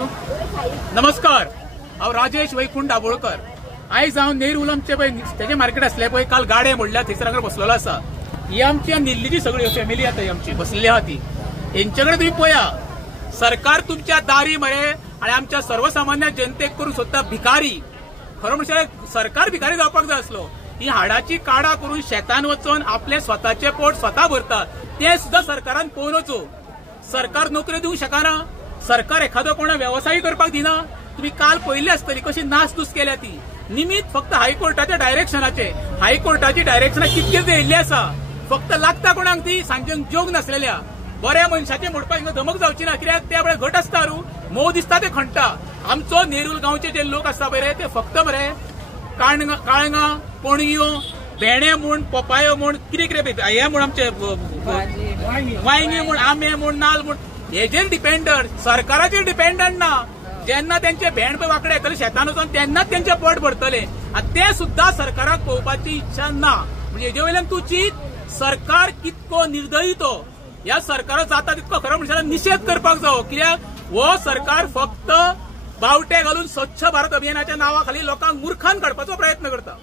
नमस्कार, हांव राजेश वैकुंठ दाबोळकर। आयज हांव नेहरू उलमचे पळय नुस्त्याचें मार्केट आसलें पळय, काल गाडे मोडल्या थंयसर हांगा बसलेलो आसा। ही आमची न्हिल्लीची सगळी फॅमिली आतां ही आमची बसलेली आहा ती। हेंचे कडेन तुम्ही पळया, सरकार तुमच्या दारी मरे आणि आमच्या सर्वसामान्य जनतेक करून सोदता भिकारी। खरो म्हणजे सरकार भिकारी जावपाक जाय आसलो। ही हाडाची काडा करून शेतान वचून आपले स्वताचे पोट स्वता भरतात, ते सुद्धा सरकारान पळोवनचो। सरकार नोकऱ्यो दिवंक शकना, सरकार एखादो कोणा व्यवसाय करपाक दिना। तुम्ही काल पळयल्ली आसतली कशी नासधूस केल्या ती, निमित्त फक्त हायकोर्टाच्या डायरेक्शनाचे। हायकोर्टाची डायरेक्शनां कितके येयल्ली आसा, फक्त लागता कोणाक ती सांजेक जोग नासलेल्या बऱ्या मनशाचे मोडपाक धमक जावची ना, कित्याक त्या वेळार घट आसता रू मोव दिसता ते खणटा। आमचो नेरूल गांवचे जे लोक आसता पळय ते फक्त मरे काळंगा पोणयो भेणे म्हूण पपायो म्हूण कितें कितें हे म्हूण आमचे वांयगी म्हूण आंबे म्हूण नाल्ल म्हूण हेजेर डिपेंडंट, सरकाराचेर डिपेंडंट ना। जेन्ना त्यांचे भेंड पळय वांकडे येतले शेतान वचून तेन्नाच तेंचे पोट भरतले, आनी ते सुद्धा सरकाराक पळोवपाची इच्छा ना। म्हणजे हेजे वयल्यान तूं चिंत, सरकार कितको निर्दयी तो। ह्या सरकाराक जाता तितको खरो म्हणल्यार निषेध करपाक जावो, कित्याक हो सरकार फक्त बावटे घालून स्वच्छ भारत अभियानाच्या नांवा खाली लोकांक मुर्खान काडपाचो प्रयत्न करता।